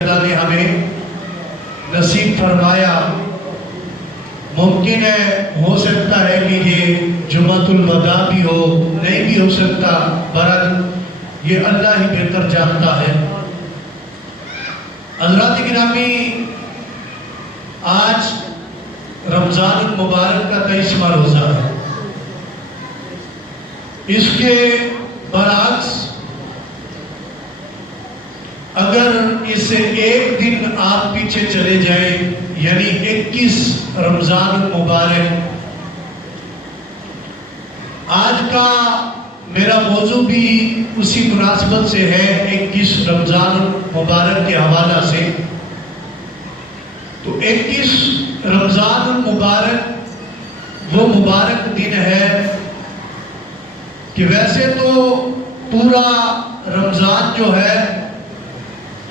اللہ نے ہمیں نصیب فرمایا۔ ممکن ہے ہو سکتا ہے کہ یہ جمعۃ الوداع بھی ہو، نہیں بھی ہو سکتا، برحال یہ اللہ ہی بہتر جانتا ہے۔ حضرات گرامی، آج رمضان المبارک کا 23واں روزہ ہے۔ اس کے برعکس اگر اس سے ایک دن آپ پیچھے چلے جائیں، یعنی 21 رمضان المبارک، آج کا میرا موضوع بھی اسی مناسبت سے ہے، 21 رمضان المبارک کے حوالہ سے۔ تو 21 رمضان المبارک وہ مبارک دن ہے کہ ویسے تو پورا رمضان جو ہے،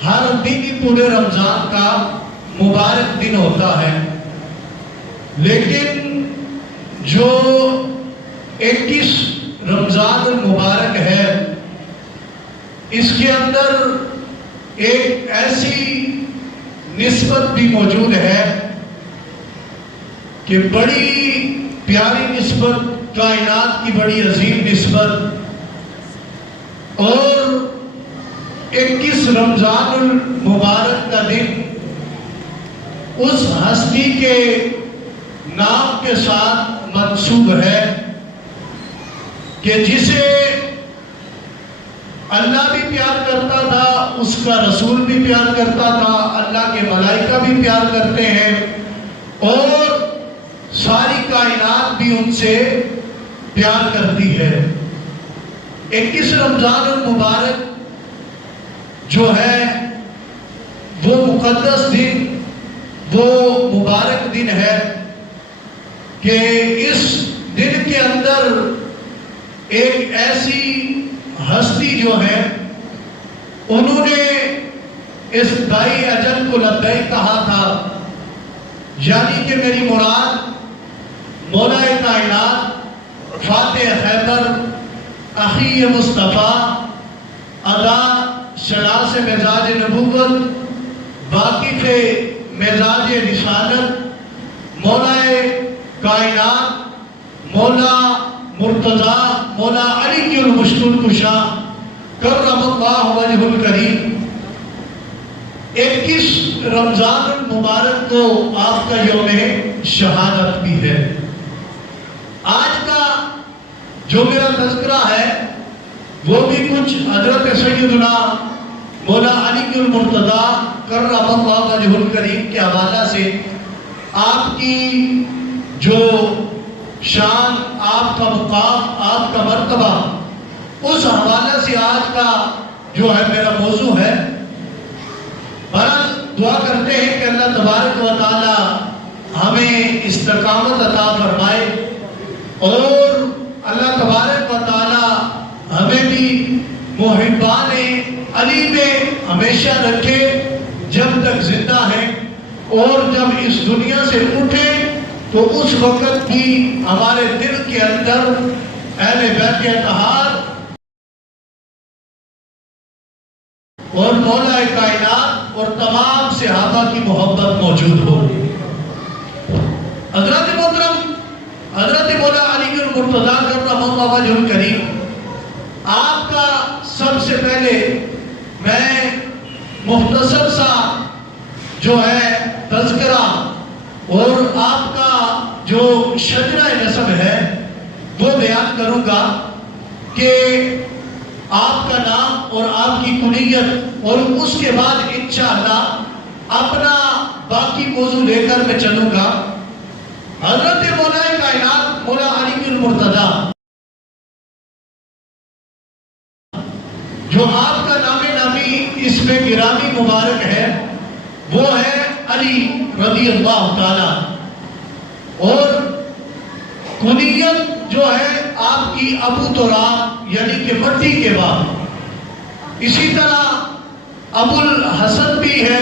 ہر دن ہی پورے رمضان کا مبارک دن ہوتا ہے، لیکن جو 21 رمضان المبارک ہے، اس کے اندر ایک ایسی نسبت بھی موجود ہے کہ بڑی پیاری نسبت، کائنات کی بڑی عظیم نسبت، اور 21 رمضان المبارک کا دن اس ہستی کے نام کے ساتھ منسوب ہے کہ جسے اللہ بھی پیار کرتا تھا، اس کا رسول بھی پیار کرتا تھا، اللہ کے ملائکہ بھی پیار کرتے ہیں، اور ساری کائنات بھی ان سے پیار کرتی ہے۔ 21 رمضان المبارک جو ہے وہ مقدس دن، وہ مبارک دن ہے کہ اس دن کے اندر ایک ایسی ہستی جو ہے، انہوں نے اس دائی اجل کو لبیک کہا تھا، یعنی کہ میری مراد مولا کائنات، فاتح خیبر، اخی مصطفیٰ، ادا شناس مزاج نبوت، واقف مزاج رسالت، مولا کائنات، مولا مرتضیٰ، مولا علی کی المشکل کشا، کرم اللہ وجہ الکریم۔ 21 رمضان المبارک کو آپ کا یوم شہادت بھی ہے۔ آج کا جو میرا تذکرہ ہے وہ بھی کچھ حضرت سیدنا مولا علی کی المرتضیٰ کرم اللہ وجہ الکریم کے حوالہ سے، آپ کی جو شان، آپ کا مقام، آپ کا مرتبہ، اس حوالہ سے آج کا جو ہے میرا موضوع ہے۔ بہرحال دعا کرتے ہیں کہ اللہ تبارک و تعالی ہمیں استقامت عطا فرمائے، اور اللہ تبارک و تعالی ہمیں بھی محبان علی میں ہمیشہ رکھے جب تک زندہ ہیں، اور جب اس دنیا سے اٹھے تو اس وقت بھی ہمارے دل کے اندر اہل بیت اطہار اور مولا کائنات اور تمام صحابہ کی محبت موجود ہو۔ حضرت محترم حضرت مولا علی کی المرتضیٰ کرم اللہ وجہ الکریم، آپ کا سب سے پہلے میں مختصر سا جو ہے تذکرہ اور آپ کا جو شجرہ نسب ہے وہ بیان کروں گا کہ آپ کا نام اور آپ کی کنیت، اور اس کے بعد انشاءاللہ اپنا باقی موضوع لے کر میں چلوں گا۔ حضرت مولا کائنات مولا علی کی المرتضیٰ، جو آپ کا نام نامی اس میں گرامی مبارک ہے، وہ ہے علی رضی اللہ تعالی، اور کنیت جو ہے آپ کی ابو تراب، یعنی کہ مٹی کے باپ۔ اسی طرح ابو الحسن بھی ہے،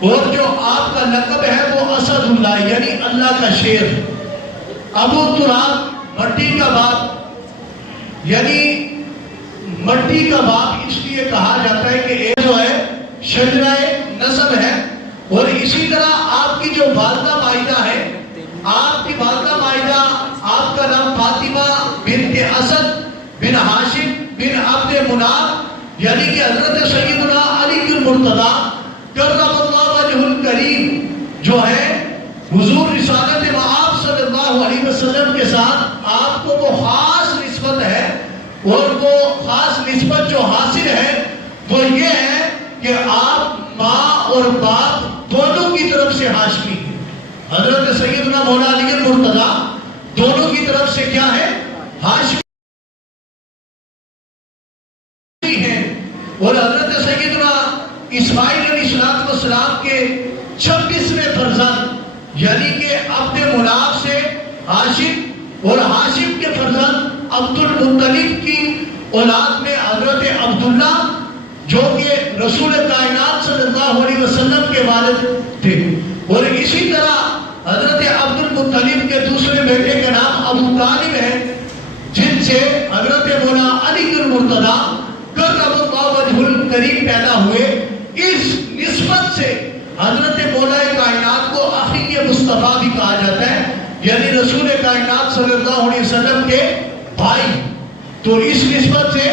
اور جو آپ کا لقب ہے وہ اسد اللہ، یعنی اللہ کا شیر۔ ابو تراب مٹی کا باپ، یعنی مٹی کا باپ اس لیے کہا جاتا ہے کہ جو ہے شجرہ اور اسی طرح آپ کی جو والدہ مائدہ ہے، آپ کی والدہ مائدہ، آپ کا نام فاطمہ بنت اسد بن ہاشم بن عبد مناف، یعنی کہ حضرت سیدنا علی المرتضیٰ کرم اللہ وجہ الکریم جو ہے حضور رسالت مآب صلی اللہ علیہ وسلم کے ساتھ آپ کو وہ خاص نسبت ہے، اور وہ خاص نسبت جو حاصل ہے وہ یہ ہے کہ آپ ماں اور باپ دونوں کی طرف سے ہاشمی ہیں۔ حضرت سیدنا مولا علی المرتضیٰ دونوں کی طرف سے کیا ہے؟ ہاشمی ہیں۔ اور حضرت سیدنا اسماعیل علیہ السلام کے 26ویں فرزند، یعنی کہ عبد مناف سے ہاشم، اور ہاشم کے فرزند عبد المطلب کی اولاد میں حضرت عبداللہ جو کہ رسول کائنات صلی اللہ علیہ وسلم کے والد تھے، اور اسی طرح حضرت عبد المطلب کے دوسرے بیٹے کا نام ابو طالب ہے، جن سے حضرت مولا علی المرتضیٰ کرم اللہ وجہ الکریم پیدا ہوئے۔ اس نسبت سے حضرت مولا کائنات کو اخی مصطفیٰ بھی کہا جاتا ہے، یعنی رسول کائنات صلی اللہ علیہ وسلم کے بھائی۔ تو اس نسبت سے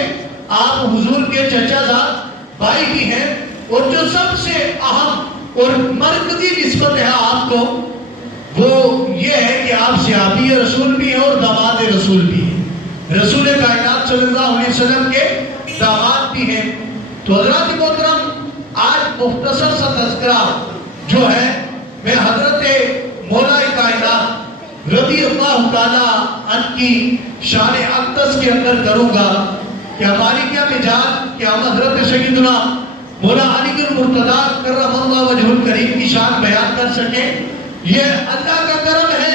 آپ حضور کے چچا زاد بھائی بھی ہیں، اور جو سب سے اہم اور مرکزی نسبت ہے آپ کو وہ یہ ہے کہ آپ صحابی رسول بھی ہیں اور داماد رسول بھی ہیں، رسول کائنات صلی اللہ علیہ وسلم کے داماد بھی ہیں۔ تو حضرات محترم، آج مختصر سا تذکرہ جو ہے میں حضرت مولا کائنات رضی اللہ تعالیٰ عنہ کی شان اقدس کے اندر کروں گا کہ ہماری کیا مجال کہ ہم حضرت سیدنا مولا علی المرتضیٰ کرم اللہ وجہ الکریم کی شان بیان کر سکیں۔ یہ اللہ کا کرم ہے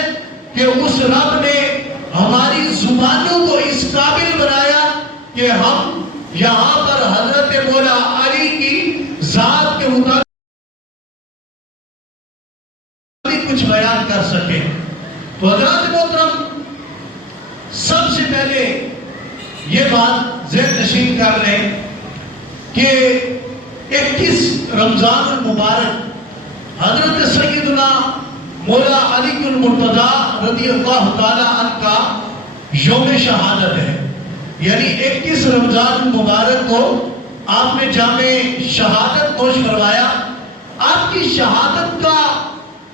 کہ اس رب نے ہماری زبانوں کو اس قابل بنایا کہ ہم یہاں پر حضرت مولا علی کی ذات کے مطابق کچھ بیان کر سکیں۔ تو حضرات محترم، سب سے پہلے یہ بات ذہن نشین کر لیں کہ 21 رمضان المبارک حضرت سیدنا مولا علی المرتضیٰ رضی اللہ تعالی عنہ کا یوم شہادت ہے، یعنی 21 رمضان المبارک کو آپ نے جامع شہادت نوش فرمایا۔ آپ کی شہادت کا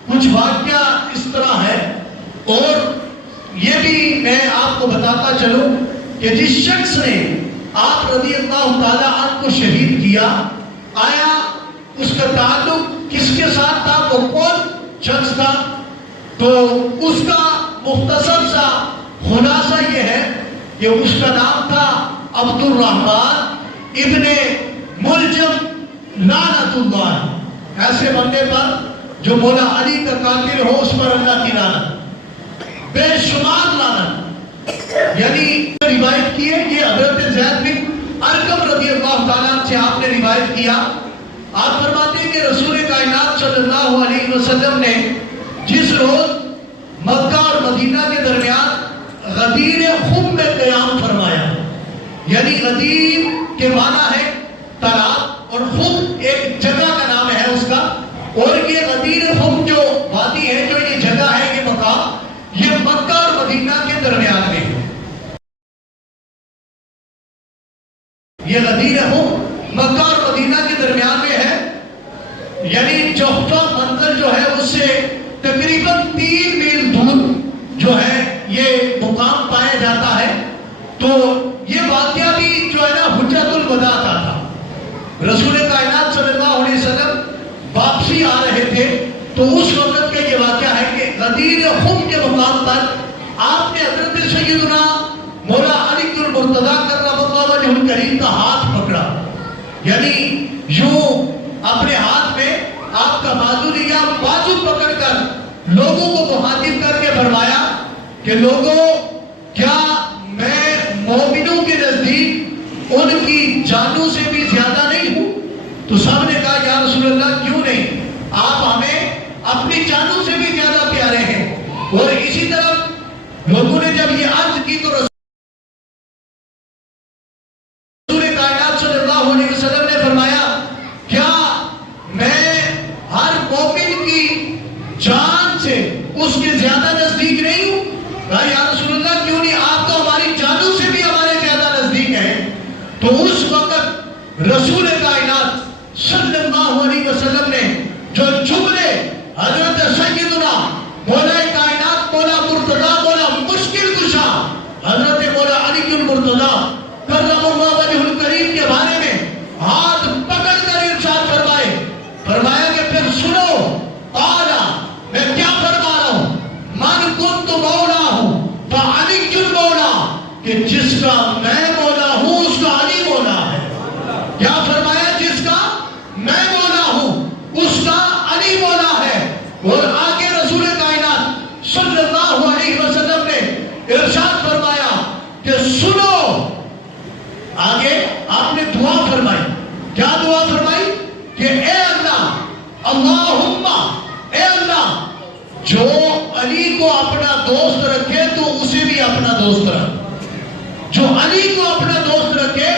کچھ واقعہ اس طرح ہے، اور یہ بھی میں آپ کو بتاتا چلوں کہ جس شخص نے آپ رضی اللہ تعالیٰ عنہ کو شہید کیا، آیا اس کا تعلق کس کے ساتھ تھا، وہ کون شخص تھا؟ تو اس کا مختصر سا خلاصہ یہ ہے کہ اس کا نام تھا عبد الرحمن ابن ملجم لعنت اللہ۔ ایسے بندے پر جو مولا علی کا قاتل ہو اس پر اللہ کی لعنت، بے شمار لعنت۔ یعنی روایت کی ہے کہ حضرت زید بن ارقم رضی اللہ تعالیٰ سے آپ نے روایت کیا، آپ فرماتے ہیں کہ رسول کائنات صلی اللہ علیہ وسلم نے جس روز مکہ اور مدینہ کے درمیان غدیر خم میں قیام فرمایا، یعنی غدیر کے معنی ہے تالاب، اور خم ایک جگہ کا نام ہے اس کا، اور یہ غدیر خم جو وادی ہے، جو یہ جگہ ہے، یہ مقام، یہ مکہ اور مدینہ کے درمیان میں ہے۔ یہ غدیر خم مکہ اور مدینہ کے درمیان میں ہے، یعنی جوفہ منزل جو ہے اس سے تقریباً 3 میل دور جو ہے یہ مقام پایا جاتا ہے۔ تو یہ واقعہ بھی جو ہے نا حجت الوداع کا تھا، رسول کائنات صلی اللہ علیہ وسلم واپسی آ رہے تھے، تو اس وقت کا یہ واقعہ ہے کہ غدیر خم کے مقام پر آپ نے حضرت سیدنا مولا علی المرتضیٰ کرم اللہ وجہ الکریم کا ہاتھ پکڑا، یعنی یوں اپنے ہاتھ میں آپ کا بازو لیا، بازو پکڑ کر لوگوں کو مخاطب کر کے فرمایا کہ لوگوں، کیا میں مومنوں کے نزدیک ان کی جانوں سے بھی زیادہ نہیں ہوں؟ تو سب نے کہا یا رسول اللہ کیوں نہیں، آپ ہمیں اپنی جانوں سے بھی زیادہ پیارے ہیں۔ اور اسی طرح لوگوں نے جب یہ عرض کی تو رسول کائنات صلی اللہ علیہ وسلم نے فرمایا کیا میں ہر مومن رسول کائنات صلی اللہ علیہ وسلم نے جو جملے حضرت سیدنا مولا کائنات مولا مرتضی مولا مشکل کشا حضرت مولا علی المرتضی کرم اللہ وجہ الکریم کے بارے میں ہاتھ پکڑ کر ارشاد فرمائے، فرمایا کہ پھر سنو قالا، میں کیا فرما رہا ہوں، من کنت مولا ہوں فعلی المولا، کہ جس کا میں مولا ہوں اس کا علی مولا ہے۔ کیا فرمایا؟ جس کا میں مولا ہوں اس کا علی مولا ہے۔ اور آگے رسول کائنات صلی اللہ علیہ وسلم نے ارشاد فرمایا کہ سنو، آگے آپ نے دعا فرمائی، کیا دعا فرمائی؟ کہ اے اللہ، اللہم، اے اللہ، جو علی کو اپنا دوست رکھے تو اسے بھی اپنا دوست رکھ، جو علی کو اپنا دوست رکھے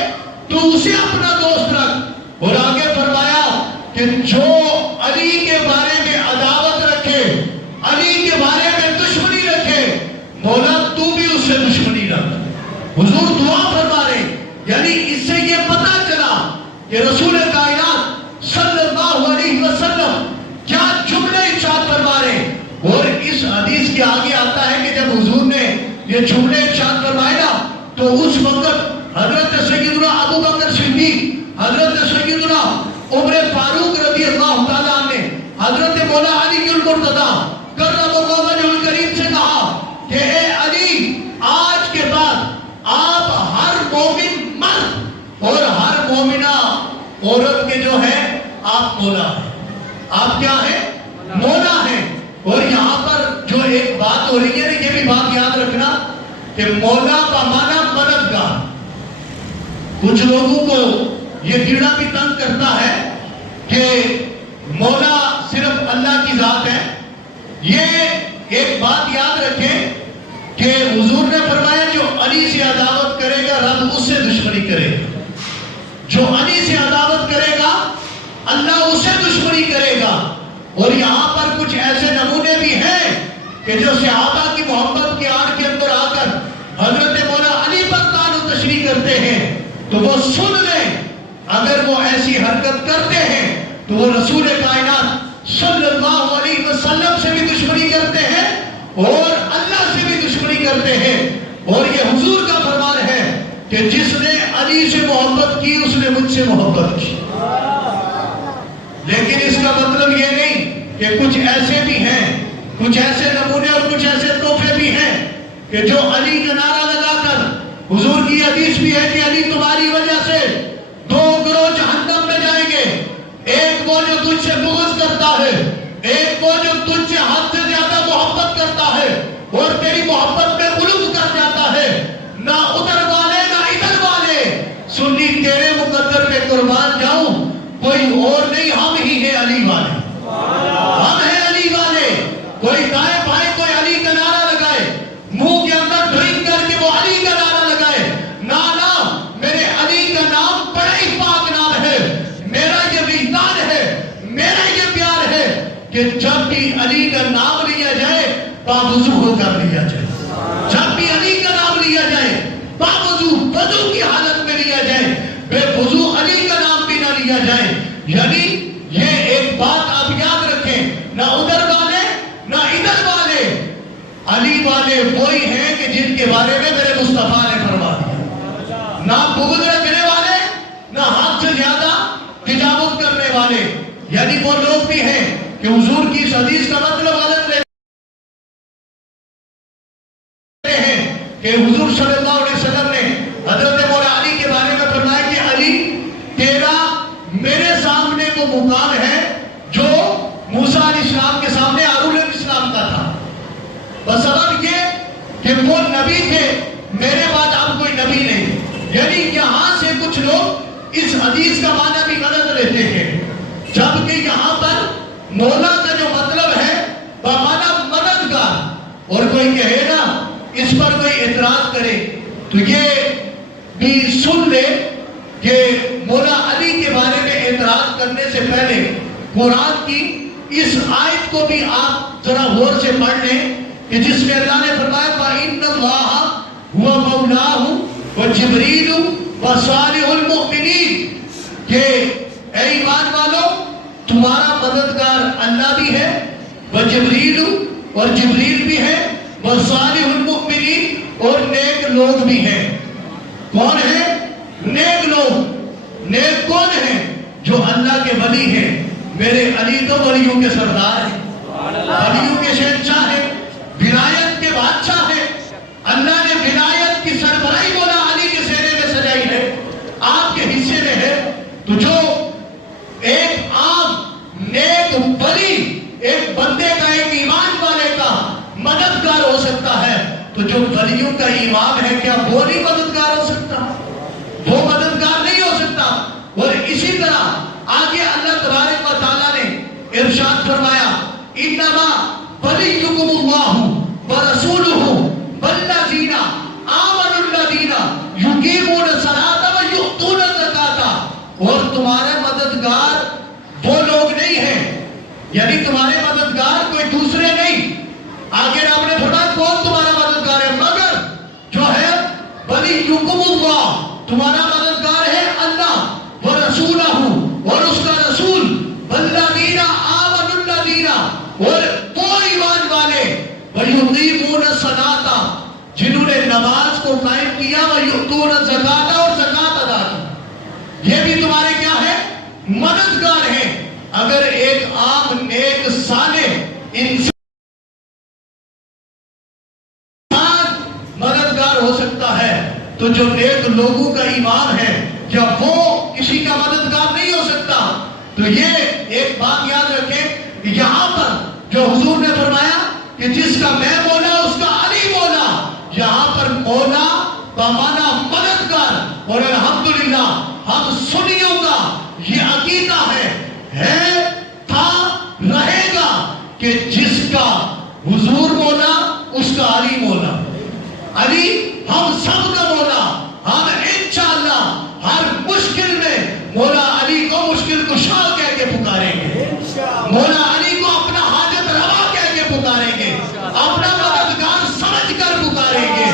تو اسے اپنا دوست رکھ۔ اور آگے فرمایا کہ جو علی کے بارے میں عداوت رکھے، علی کے بارے میں دشمنی رکھے، مولا تو بھی اس سے دشمنی رکھ۔ حضور دعا فرما رہے، یعنی اس سے یہ پتا چلا کہ رسول کائنات صلی اللہ علیہ وسلم کیا جملے ارشاد فرما رہے۔ اور اس حدیث کے آگے آتا ہے کہ جب حضور نے یہ جملے ارشاد فرمائے نا تو اس وقت حضرت سیدنا ابو بکر صدیق، حضرت سیدنا عمر فاروق رضی اللہ تعالیٰ عنہ نے حضرت مولا علی المرتضی کرم اللہ وجہ الکریم سے کہا کہ اے علی، آج کے بعد آپ ہر مومن مرد اور ہر مومنہ عورت کے جو ہے آپ مولا ہیں، آپ کیا ہیں؟ مولا ہیں۔ اور یہاں پر جو ایک بات ہو رہی ہے یہ بھی بات یاد رکھنا کہ مولا کا معنی مددگار۔ کچھ لوگوں کو یہ کیڑا بھی تنگ کرتا ہے کہ مولا صرف اللہ کی ذات ہے۔ یہ ایک بات یاد رکھیں کہ حضور نے فرمایا جو علی سے عداوت کرے گا رب اس سے دشمنی کرے گا، جو علی سے عداوت کرے گا اللہ اس سے دشمنی کرے گا۔ اور یہاں پر کچھ ایسے نمونے بھی ہیں کہ جو صحابہ کی محبت کی آڑ کے اندر آ کر حضرت مولا علی پر طعن و تشریح کرتے ہیں تو وہ سن لیں، اگر وہ ایسی حرکت کرتے ہیں تو وہ رسول کائنات صلی اللہ علیہ وسلم سے بھی دشمنی کرتے ہیں اور اللہ سے بھی دشمنی کرتے ہیں۔ اور یہ حضور کا فرمان ہے کہ جس نے علی سے محبت کی اس نے مجھ سے محبت کی۔ لیکن اس کا مطلب یہ نہیں کہ کچھ ایسے بھی ہیں، کچھ ایسے نمونے اور کچھ ایسے تحفے بھی ہیں کہ جو علی کا نعرہ لگا کر، حضور کی حدیث بھی ہے کہ علی تمہاری وجہ سے دو گروہ جہنم میں جائیں گے، ایک وہ جو تجھ سے بغض کرتا ہے، ایک وہ جو تجھ سے حد سے زیادہ محبت کرتا ہے اور تیری محبت میں غلو کر جاتا ہے، نہ ادھر والے نہ ادھر والے، سنی تیرے مقدر پہ قربان جاؤں، کوئی اور نہیں، ہم ہی ہیں علی والے، ہم ہیں علی والے۔ کوئی دائیں بائیں کوئی علی کا نعرہ لگائے، منہ کے اندر ڈرنک کر کے وہ علی کا نعرہ لگائے، نانا میرے علی کا نام بڑا ہی پاک نام ہے، میرا یہ وجدان ہے، میرا یہ پیار ہے کہ جب بھی علی کا نام لیا جائے باوضو ہو کر لیا جائے، جب بھی علی کا نام لیا جائے باوضو وضو کی حالت میں لیا جائے، بے وضو علی کا نام بھی نہ لیا جائے۔ یعنی یہ ایک بات آپ یاد رکھیں، نہ ادھر والے نہ ادھر والے، علی والے وہی ہیں کہ جن کے بارے میں میرے مصطفیٰ نے فرما دیا، نہ بغض رکھنے والے نہ حد سے زیادہ تجاوز کرنے والے۔ یعنی وہ لوگ بھی ہیں کہ حضور کی اس حدیث کا مطلب غلط لیتے ہیں کہ حضور صلی اللہ علیہ وسلم نے حضرت مولا علی کے بارے میں فرمایا کہ علی تیرا میرے سامنے وہ مقام ہے جو موسیٰ علیہ السلام کے سامنے ہارون علیہ السلام کا تھا، بس سبب یہ کہ وہ نبی تھے، میرے بعد اب کوئی نبی نہیں۔ یعنی یہاں سے کچھ لوگ اس حدیث کا معنی بھی غلط لیتے ہیں، جبکہ یہاں پر مولا کا جو مطلب ہے بمعنی مددگار۔ اور کوئی کہے نا اس پر کوئی اعتراض کرے تو یہ بھی سن لے کہ مولا علی کے بارے میں اعتراض کرنے سے پہلے قرآن کی اس آیت کو بھی آپ ذرا غور سے پڑھ لیں کہ جس میں اللہ نے فرمایا فَإِنَّ اللَّهَ هُوَ مَوْلَاهُ وَجِبْرِيلُ وَصَالِحُ الْمُؤْمِنِينَ، کہ اے ایمان والو تمہارا مددگار اللہ بھی ہے، وجبریل اور جبریل بھی ہے، وصالح المؤمنین اور نیک لوگ بھی ہیں۔ کون ہیں نیک لوگ؟ نیک کون ہیں؟ جو اللہ کے ولی ہیں۔ میرے علی تو ولیوں کے سردار ہیں، ولیوں کے شہنشاہ ہیں، ولایت کے بادشاہ ہیں۔ اللہ نے ولایت کی سربراہی مولا علی کے سینے میں سجائی ہے، آپ کے حصے میں ہے۔ تو جو ایک عام نیک ولی ایک بندے کا، ایک ایمان والے کا مددگار ہو سکتا ہے، تو جو ولیوں کا امام ہے کیا وہ نہیں مددگار ہو سکتا؟ وہ مددگار نہیں ہو سکتا۔ اور اسی طرح آگے اللہ تبارک و تعالیٰ نے ارشاد فرمایا انما ولیکم اللہ ورسولہ والذین آمنوا الذین یقیمون الصلاۃ ویؤتون الزکاۃ۔ اور تمہارے مددگار وہ لوگ نہیں ہیں، یعنی تمہارے مددگار کوئی دوسرے نہیں۔ آگے آپ نے فرمایا کون تمہارا مددگار ہے؟ مگر جو ہے ولیکم اللہ، تمہارا مددگار ہے اللہ، ورسولہ اور اس کا رسول، والذین آمنوا الذین اور وہ ایمان والے، ویقیمون الصلاۃ جنہوں نے نماز کو قائم کیا، ویؤتون الزکاۃ اور زکات ادا کی۔ یہ بھی تمہارے کیا ہے؟ مددگار ہیں۔ اگر ایک عام نیک صالح انسان مددگار ہو سکتا ہے، تو جو نیک لوگوں کا ایمان ہے کیا وہ کسی کا مددگار نہیں ہو سکتا؟ تو یہ ایک بات یاد رکھیں، یہاں پر جو حضور نے فرمایا کہ جس کا میں مولا اس کا علی مولا، یہاں پر مولا بمانا مددگار۔ اور الحمدللہ ہم سنیوں کا یہ عقیدہ ہے تھا، رہے گا کہ جس کا حضور مولا اس کا علی مولا۔ علی ہم سب کا مولا۔ ہم انشاءاللہ ہر مشکل میں مولا علی کو مشکل کشا کہہ کے پکاریں گے، مولا علی کو اپنا حاجت روا کہہ کے پکاریں گے، اپنا مددگار سمجھ کر پکاریں گے۔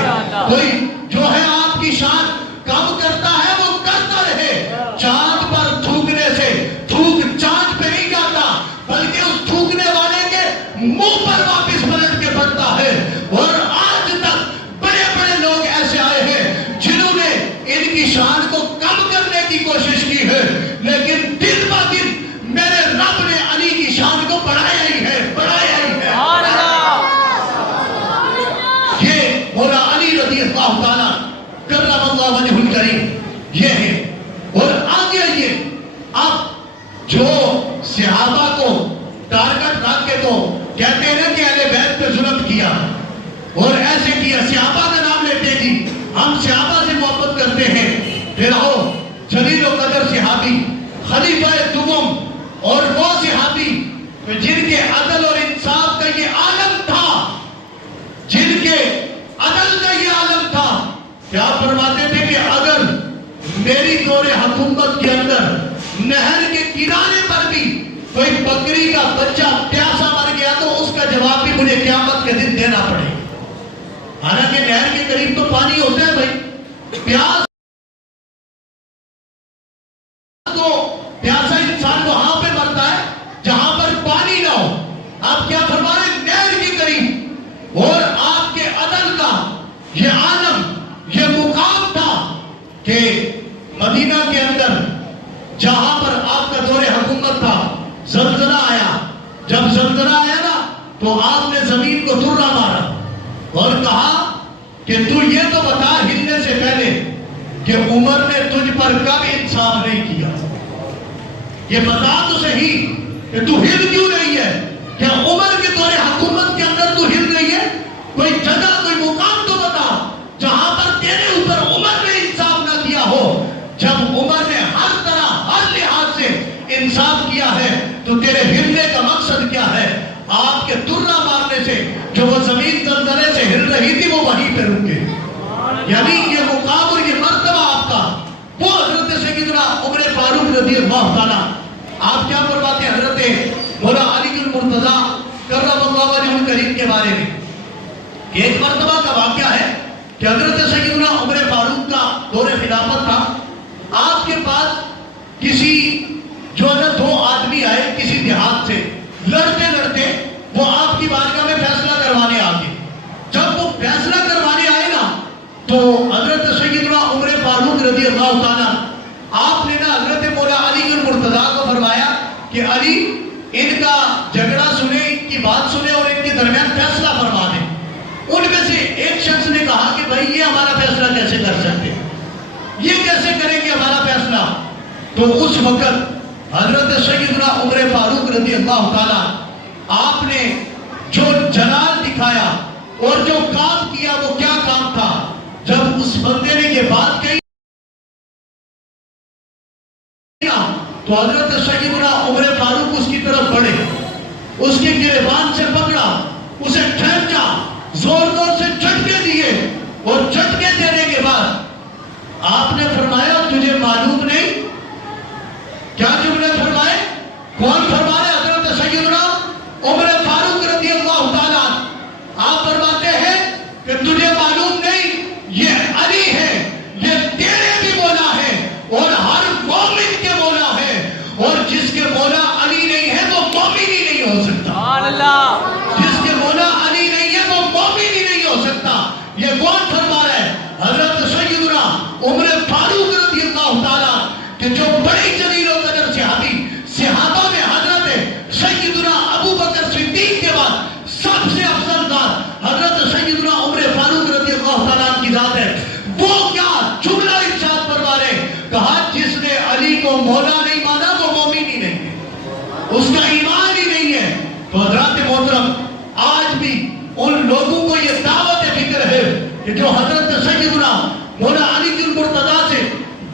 کوئی جو ہے آپ کی شان کم کرتا ہے وہ کرتا رہے، چاند پر تھوکنے سے تھوک چاند پہ نہیں جاتا، بلکہ اس تھوکنے والے کے منہ پر واپس پلٹ کے پڑتا ہے۔ اور آج تک بڑے بڑے لوگ ایسے آئے ہیں جنہوں نے ان کی شان کو کم کرنے کی کوشش کی ہے، لیکن دن با دن میرے رب نے علی کی شان کو بڑھایا ہی ہے، بڑھایا ہی ہے۔ یہ مولا علی رضی اللہ تعالیٰ کرم اللہ وجہ الکریم یہ ہے۔ اور آگے یہ اب جو صحابہ کو ٹارگٹ رکھ کے تو کہتے ہیں کہ اہل بیت پہ ظلم کیا اور ایسے کیا، صحابہ کا نام لیتے جی ہم صحابہ سے محبت کرتے ہیں، پھر آؤ جلیل و قدر صحابی، خلیفہ دوم اور وہ صحابی جن کے عدل اور انصاف کا یہ عالم تھا، جن کے عدل کا یہ عالم تھا، کیا فرماتے تھے کہ اگر میری دور حکومت کے اندر نہر کے کنارے پر بھی کوئی بکری کا بچہ پیاسا مر گیا تو اس کا جواب بھی مجھے قیامت کے دن دینا پڑے۔ حالانکہ نہر کے قریب تو پانی ہوتا ہے بھائی، پیاس تو پیاسا انسان وہاں پہ مرتا ہے جہاں پر پانی نہ ہو۔ آپ کیا فرما رہے ہیں؟ نہر کے قریب۔ اور آپ کے عدل کا یہ عالم، یہ مقام تھا کہ مدینہ کے اندر جہاں پر آپ کا دور حکومت تھا، زلزلہ آیا۔ جب زلزلہ آیا نا تو آپ نے زمین کو درہ مارا اور کہا کہ تو یہ تو بتا ہلنے سے پہلے کہ عمر نے تجھ پر کب انصاف نہیں کیا، یہ بتا تو صحیح کہ تو ہل کیوں نہیں ہے؟ کیا عمر کے دور حکومت کے اندر تو ہل رہی ہے؟ کوئی جگہ کوئی مقام تو بتا جہاں پر تیرے اوپر عمر نے انصاف نہ کیا ہو۔ جب عمر نے ہر طرح ہر لحاظ سے انصاف کیا ہے تو تیرے ہلنے کا مقصد کیا ہے؟ آپ کے درہ مارنے سے جو وہ زمین زلزلے سے ہل رہی تھی وہ وہیں پہ رک گئی۔ یعنی یہ مقام اور یہ مرتبہ آپ کا وہ حضرت سیدنا عمر فاروق رضی اللہ تعالیٰ، آپ کیا فرماتے ہیں حضرت مولا علی المرتضیٰ کرم اللہ وجہ الکریم کے بارے میں کہ ایک مرتبہ کا واقعہ ہے کہ حضرت سیدنا عمر فاروق کا دور خلافت تھا۔ آپ کے پاس کسی جو ہے نا دو آدمی آئے کسی دیہات سے، لڑتے لڑتے وہ آپ کی بارگاہ میں فیصلہ کروانے آ گئے۔ جب وہ فیصلہ کروانے آئے نا تو حضرت سیدنا عمر فاروق رضی اللہ تعالیٰ آپ نے نا حضرت مولا علی المرتضیٰ کو فرمایا کہ علی ان کا جھگڑا سنے، ان کی بات سنے اور ان کے درمیان فیصلہ فرما دیں۔ ان میں سے ایک شخص نے کہا کہ بھائی یہ ہمارا فیصلہ کیسے کر سکتے، یہ کیسے کریں گے ہمارا فیصلہ؟ تو اس وقت حضرت سیدنا عمر فاروق رضی اللہ تعالیٰ آپ نے جو جلال دکھایا اور جو کام کیا وہ کیا کام تھا؟ جب اس بندے نے یہ بات کہی تو حضرت سیدنا عمر فاروق اس کی طرف بڑھے، اس کے گریبان سے پکڑا، اسے کھینچا، زور زور سے جھٹکے دیے، اور جھٹکے دینے کے بعد آپ نے فرمایا تجھے معلوم نہیں؟ کیا جملے فرمائے؟ کون فرما رہے؟ حضرت سیدنا عمر فاروق رضی اللہ تعالیٰ آپ فرماتے ہیں کہ تجھے معلوم نہیں یہ علی ہے، یہ تیرے بھی مولا ہے اور ہر مومن کے مولا ہے، اور جس کے مولا علی نہیں ہے وہ مومن ہی نہیں ہو سکتا۔ جس کے مولا علی نہیں ہے وہ مومن ہی نہیں ہو سکتا۔ یہ کون فرما رہا ہے؟ حضرت سیدنا عمر فاروق رضی اللہ تعالیٰ کہ جو بڑی جلیل و قدر صحابہ میں حضرت سیدنا ابو بکر صدیق کے بعد سب سے افضل ذات حضرت سیدنا عمر فاروق رضی اللہ تعالیٰ کی ذات ہے۔ وہ کیا جملہ ارشاد فرما رہے؟ کہا جس نے علی کو مولا نہیں مانا وہ مومن ہی نہیں ہے، اس کا ایمان ہی نہیں ہے۔ تو حضرات محترم آج بھی ان لوگوں کو یہ دعوت فکر ہے کہ جو حضرت سیدنا مولا علی المرتضیٰ سے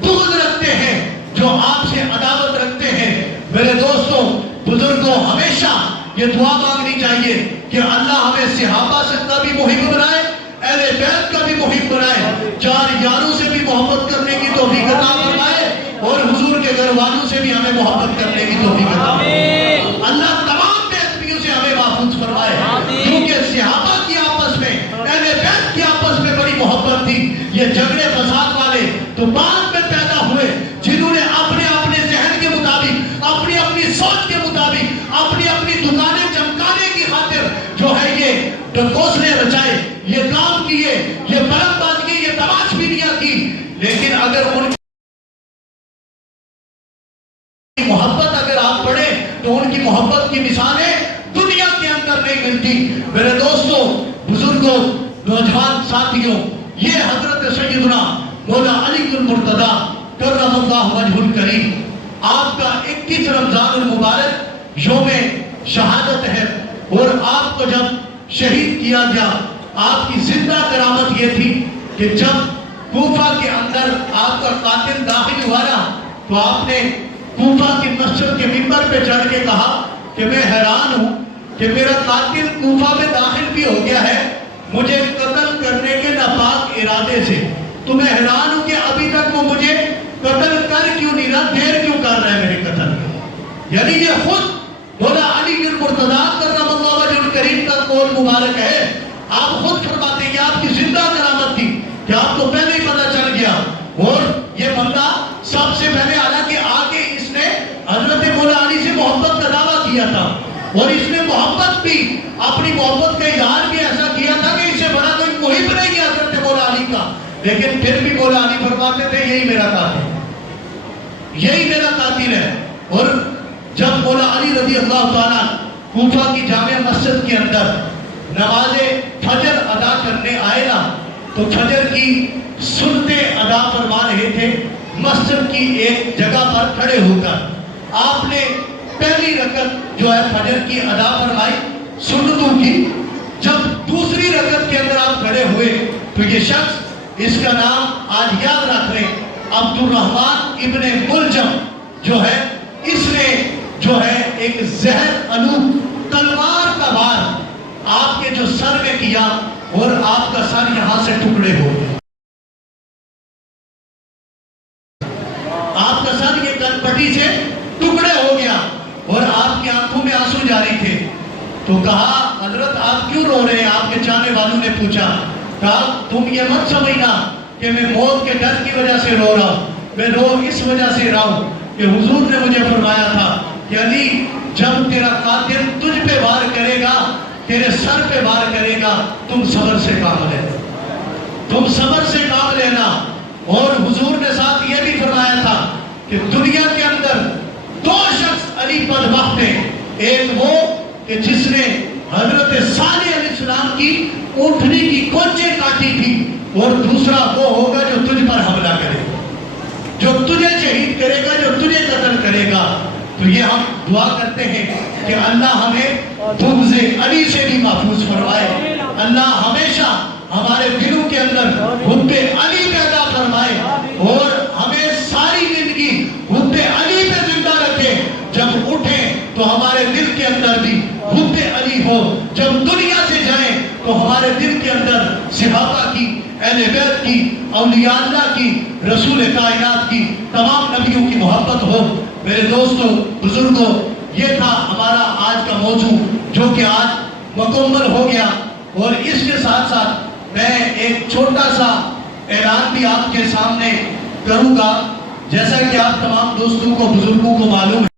بغض رکھتے ہیں، جو آپ سے عداوت رکھتے ہیں، میرے دوستوں بزرگوں ہمیشہ یہ دعا مانگنی چاہیے کہ اللہ ہمیں صحابہ سے کا بھی محب بنائے، اہل بیت کا بھی محب بنائے، چار یاروں سے بھی محبت کرنے کی توفیق عطا فرمائے، اور حضور کے گھر والوں سے بھی ہمیں محبت کرنے کی توفیق عطا فرمائے۔ اللہ تمام بیتیوں سے ہمیں محفوظ فرمائے، کیونکہ صحابہ کی آپس میں، اہل بیت کی آپس میں بڑی محبت تھی۔ یہ جھگڑے فساد والے تو بعد میں پیدا ہوئے، جنہوں نے اپنے اپنے ذہن کے مطابق، اپنی اپنی سوچ کے مطابق، اپنی اپنی دکانیں چمکانے کی خاطر جو ہے یہ ڈکوسلے رچائے، یہ کام کیے، یہ بلند بازی، یہ تماش بینیاں کی۔ لیکن اگر ان کی محبت اگر آپ پڑھیں تو ان کی محبت کی مثالیں دنیا کے اندر نہیں ملتی۔ میرے دوستوں بزرگوں نوجوان ساتھیوں، یہ حضرت سیدنا مولا علی المرتضیٰ کرم اللہ وجہ الکریم آپ کا 21 رمضان المبارک یوم شہادت ہے، اور آپ کو جب شہید کیا گیا آپ کی زندہ کرامت یہ تھی کہ جب کوفہ کے اندر آپ کا قاتل داخل ہوا نا تو آپ نے کوفہ کی مسجد کے منبر پہ چڑھ کے کہا کہ میں حیران ہوں کہ میرا قاتل کوفہ میں داخل بھی ہو گیا ہے مجھے قتل کرنے کے ناپاک ارادے سے، تو میں حیران ہوں کہ ابھی تک وہ مجھے قتل کر کیوں نہیں رہا، دیر کیوں کر رہا ہے میرے قتل۔ یعنی یہ خود مولا علی المرتضیٰ کرم اللہ وجہ الکریم کا قول مبارک ہے۔ آپ خود فرماتے ہیں کہ آپ کی زندہ کرامت تھی کہ آپ کو پہلے ہی پتہ چل گیا، اور یہ بندہ سب سے پہلے حالانکہ آگے اس نے حضرت مولا علی سے محبت کا دعویٰ کیا تھا، اور اس نے محبت بھی اپنی محبت کا اظہار بھی ایسا کیا تھا کہ اسے بڑا کوئی محب نہیں ہے حضرت مولا علی کا، لیکن پھر بھی مولا علی فرماتے تھے یہی میرا قاتل، یہی میرا قاتل ہے۔ اور جب مولا علی رضی اللہ تعالیٰ کوفہ کی جامع مسجد کے اندر نماز فجر ادا کرنے آئے نا تو فجر کی سنتیں ادا فرما رہے تھے، مسجد کی ایک جگہ پر کھڑے ہو کر آپ نے پہلی رکعت جو ہے فجر کی ادا فرمائی سنتوں کی۔ جب دوسری رکعت کے اندر آپ کھڑے ہوئے تو یہ شخص، اس کا نام آج یاد رکھ رہے عبد الرحمن ابن ملجم جو ہے، اس نے جو ہے ایک زہر علوم تلوار کا وار آپ کے جو سر میں کیا اور آپ کا سر یہاں سے ٹکڑے ہو گئے، آپ کا سر یہ کن پٹی سے ٹکڑے ہو گیا اور آپ کی آنکھوں میں آنسو جاری تھے۔ تو کہا حضرت آپ کیوں رو رہے ہیں؟ آپ کے چاہنے والوں نے پوچھا، کہا تم یہ مت سمجھنا کہ میں موت کے ڈر کی وجہ سے رو رہا ہوں، میں رو اس وجہ سے رہا ہوں کہ حضور نے مجھے فرمایا تھا کہ علی جب تیرا قاتل تجھ پہ وار کرے گا، تیرے سر پہ وار کرے گا، تم صبر سے کام لینا، تم صبر سے کام لینا۔ اور حضور نے ساتھ یہ بھی فرمایا تھا کہ دنیا کے اندر دو شخص علی پر وقت ہیں، ایک وہ کہ جس نے حضرت صالح علیہ السلام کی اونٹنی کی کونچیں کاٹی تھی، اور دوسرا وہ ہوگا جو تجھ پر حملہ کرے گا، جو تجھے شہید کرے گا، جو تجھے قتل کرے گا۔ تو یہ ہم دعا کرتے ہیں کہ اللہ ہمیں بغض علی سے بھی محفوظ فرمائے، اللہ ہمیشہ ہمارے دلوں کے اندر حب علی پیدا فرمائے، اور ہمیں ساری زندگی حب علی پہ زندہ رکھے۔ جب اٹھیں تو ہمارے دل کے اندر بھی حب علی ہو، جب دنیا سے جائیں تو ہمارے دل کے اندر صحابہ کی، اہل بیت کی، اولیاء اللہ کی، رسول کائنات کی، تمام نبیوں کی محبت ہو۔ میرے دوستوں، بزرگوں، یہ تھا ہمارا آج کا موضوع جو کہ آج مکمل ہو گیا۔ اور اس کے ساتھ ساتھ میں ایک چھوٹا سا اعلان بھی آپ کے سامنے کروں گا۔ جیسا کہ آپ تمام دوستوں کو، بزرگوں کو معلوم ہے